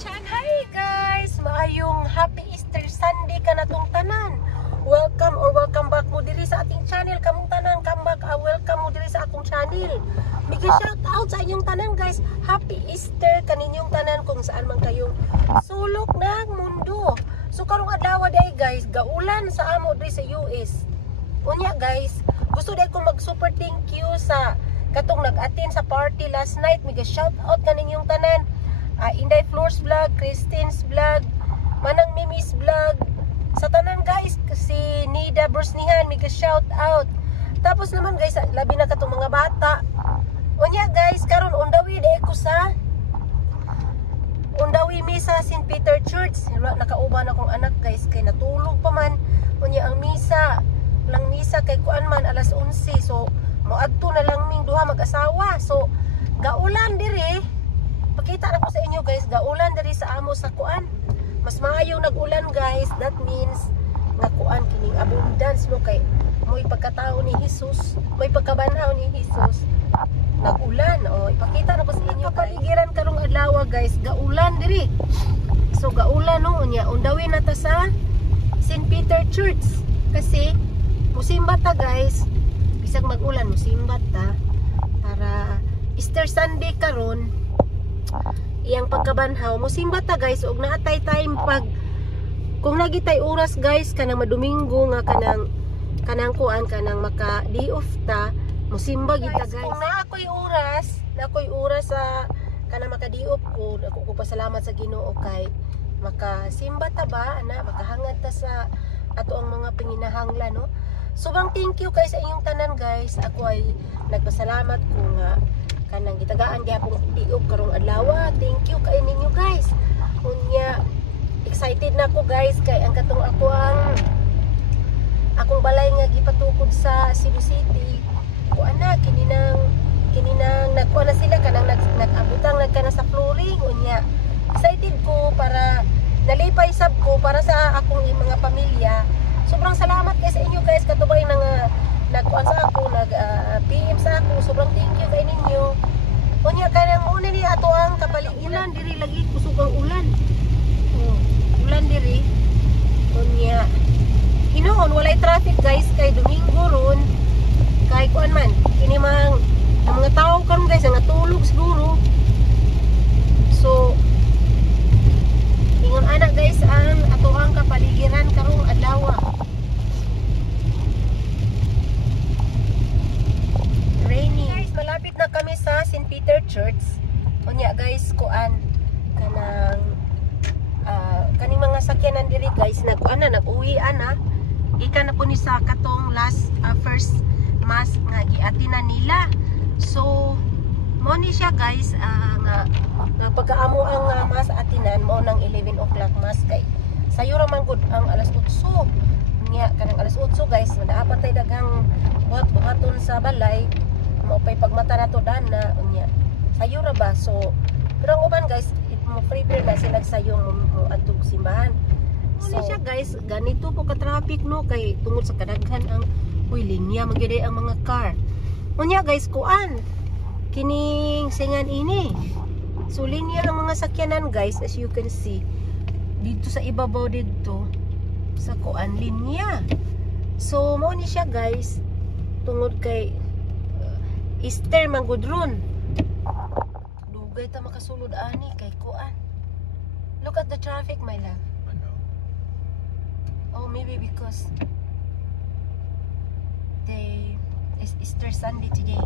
Hi guys! Maayong happy Easter Sunday ka na tong tanan. Welcome or welcome back mo diri sa ating channel. Kamong tanan, come back, welcome mo diri sa akong channel. Bigay shout out sa inyong tanan guys. Happy Easter kaninyong tanan kung saan man kayong sulok ng mundo. So karong adlaw day guys, gaulan sa amo diri sa US. Unya guys, gusto day ko mag super thank you sa katong nag-attend sa party last night. Bigay shout out kaninyong tanan. Inday Floors Vlog, Christine's Vlog, Manang Mimi's Vlog, sa tanan guys, si Nida Bursnihan, mega shout out. Tapos naman guys, labi na katong mga bata. Unya guys, karon undawi day ko sa undawi misa St. Peter Church. Nakauban akong anak guys, kay natulog pa man. Unya ang misa, lang misa kay kuan man alas 11. So moadto na lang ming duha mag-asawa. So gaulan diri. Pakita na ko sa inyo guys, gaulan diri sa amo sa kuan. Mas maayo nag-ulan guys. That means nga kuan kining abundance mo kay mo'y pagkatao ni Jesus, mo'y pagkabanhaw ni Jesus. Nag-ulan. O ipakita na ko sa inyo kapaligiran karong adlaw guys, gaulan diri. So gaulan no unya undawin na ta sa St. Peter Church kasi musimba ta guys. Bisag mag-ulan musimba ta para Easter Sunday karon. Iyang pagkabanhaw musimba ta guys og naatay time pag kung nagitay oras guys kanang madomingo nga kanang kuan kanang maka day off ta musimba kita guys. Kung naakoy oras sa kanang maka day off ko ako pasalamat sa Ginoo kay makasimba ta ba ana makahangad ta sa ato ang mga panginahanglan no. Sobrang thank you kay sa inyong tanan guys. Ako ay nagpasalamat ko nga kanang gitagaan gyapon diog karong adlaw. Thank you kay ninyo guys. Unya excited na ako guys kay ang katong akong balay nga gipatukod sa Cebu City. Kuana kininang nagkuha na sila kanang nag-abutang nagkana sa flooring. Unya excited ko para nalipay sab ko para sa akong mga pamilya. Sobrang salamat kay sa inyo guys katubay nang nagkuan sa ako, PM sa ako. Sobrang thank you kay ninyo. Unya kanang muna ni ato ang kapaligiran diri lagi kusog ang ulan. Ulan diri. Unya hinoon walay traffic guys kay Domingo ron. Kay kuan man kini mang ang mga tao karon guys nga tulog siguro. So ingon ana guys ang ato ang kapaligiran karong adlaw. Rainy. Guys, malapit na kami sa St. Peter Church. Unya guys, kuan kanang kaning mga sakyanan diri guys, nag-uwi ana. Ika na po ni sa katong last first mass nga giatinan nila. So mo ni siya guys nga pagkaamo ang mass atinan mo nang 11 o'clock mass kay sayo ra man gud ang alas 8. Unya kanang alas 8 guys, dapat tay daghang buhat-buhaton sa balay. Maupay pagmata na to dana unya sayo ra ba. So pero ang uban guys mo prepare na sila sayo mo adtong simbahan. So siya guys ganito po ka traffic no kay tungod sa kadaghan ang linya magyuday ang mga car. Unya guys kuan kining singan ini. So linya ang mga sakyanan guys as you can see dito sa ibabaw dito sa kuan linya. So mo ni siya guys tungod kay Easter manggudron. Dugay ta makasulod ani kay kuan. Look at the traffic my love. Oh maybe because it's Easter Sunday today.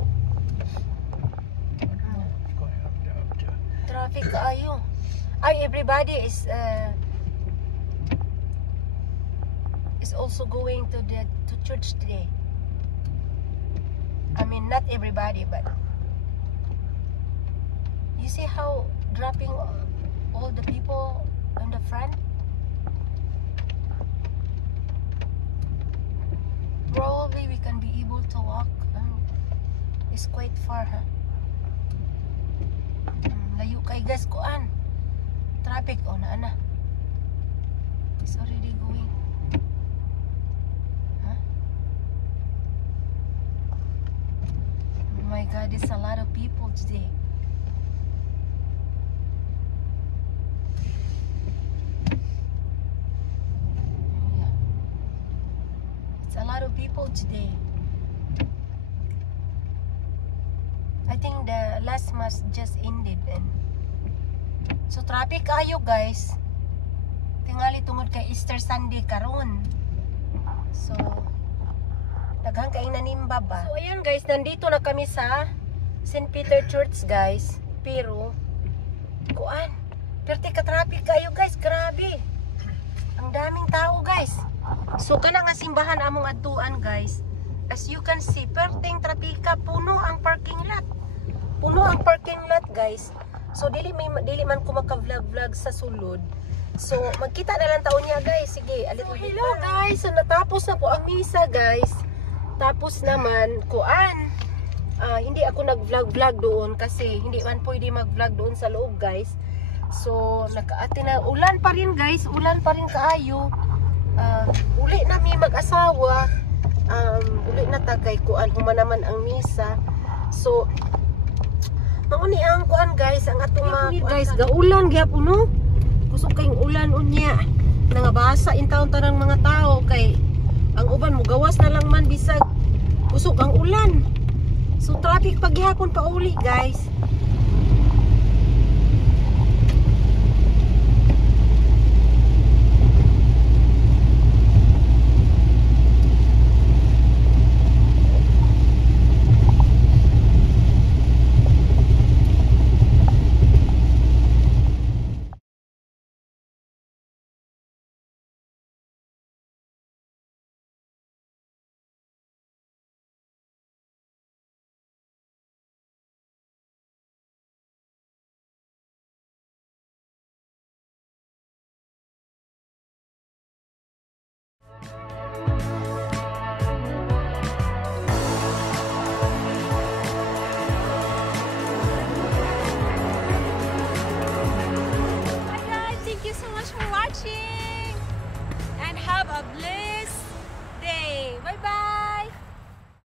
Traffic kaayo. Everybody is also going to church today. I mean, not everybody, but you see how dropping all the people on the front? Probably we can be able to walk. It's quite far, huh? Layo kay guys, kuan. Traffic, oh na. It's already going. Oh my God, there's a lot of people today. people today. I think the last mass just ended and so traffic kayo guys. Tingali tungod kay Easter Sunday karon. So daghang kay nanimba ba. So ayan guys, nandito na kami sa St. Peter Church guys. Pero kuan, perti ka traffic kayo guys, grabe. Ang daming tao guys. So kana nga simbahan among adtuan guys. As you can see, perting trapika, puno ang parking lot. Puno ang parking lot guys. So dili man ko maka-vlog sa sulod. So magkita na lang taon niya guys. Sige, hello guys. So natapos na po ang misa guys. Tapos naman kuan. Hindi ako nag-vlog doon kasi hindi man pwede mag-vlog doon sa loob guys. So nakaate na ulan pa rin guys. Ulan pa rin kaayo. Uli na mi mag-asawa. Uli na tagay kuan naman ang misa. So mauni ang kuan guys, ang atong mga guys gaulan gyapon no. Kusog kayong ulan unya. Nangabasa in taon tanang mga tao kay ang uban mo gawas na lang man bisag kusog ang ulan. So traffic paghihapon pa uli guys.